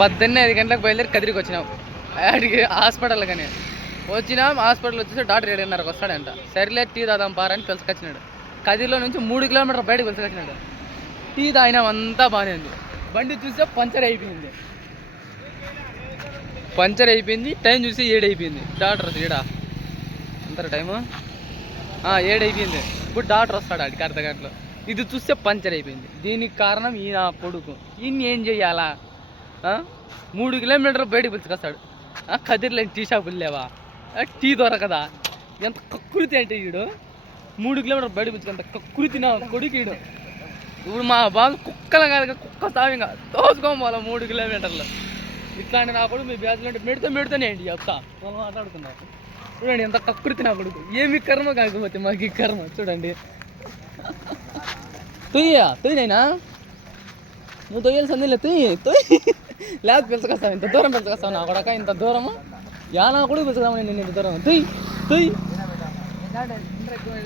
5 గంటలకు బయలుదేరి కదిరికి వచ్చినాం. ఆడికి హాస్పిటల్ కానీ వచ్చినాం. హాస్పిటల్ వచ్చేసి డాక్టర్ 7:30కి వస్తాడంట. సరిలే టీ తాదాం పారని పిలుచుకొచ్చినాడు. కదిరిలో నుంచి 3 కిలోమీటర్ల బయటకు పిలుచుకొచ్చినాడు. టీ తాగినాం, అంతా బాగానే ఉంది. బండి చూస్తే పంచర్ అయిపోయింది. టైం చూసి 7 అయిపోయింది. డాక్టర్ ఈడ అంటారు టైము 7 అయిపోయింది. ఇప్పుడు డాక్టర్ వస్తాడు ఆడికి అర్ధగంటలో. ఇది చూస్తే పంచర్ అయిపోయింది. దీనికి కారణం ఈ నా కొడుకు. ఈయన్ని ఏం చెయ్యాలా? 3 కిలోమీటర్లు బయటకు పిలుచుకొస్తాడు. కదిరిలో టీ షాపులు లేవా? టీ దొరకదా? ఎంత కక్కురితి అంటే ఈడు 3 కిలోమీటర్లు బయటకు పిలుచుకుంత కక్కురితి నా కొడుకు ఈడు. ఇప్పుడు మా బాబు కుక్కల కాదు, కుక్క సావింగా తోసుకోవాలి 3 కిలోమీటర్లు. ఇట్లాంటి నా కొడుకు మీ బ్యాచ్లో మెడితేనే ఏంటి చెప్తా మనం మాట్లాడుకున్నాం. చూడండి ఎంత కక్కురితి నా కొడుకు. ఏమి కర్మ కాకపోతే మాకు ఈ కర్మ చూడండి. తొయ్యనైనా నువ్వు తొయ్యాలి సందిలే తొయ్యి లేకపోతే పిలుచుకొస్తావు. ఇంత దూరం పిలుచుకొస్తావు నా కొడక, ఇంత దూరము. యా నా కొడుకు పిలుచుకురామని నేను ఇంత దూరం తొయ్యి.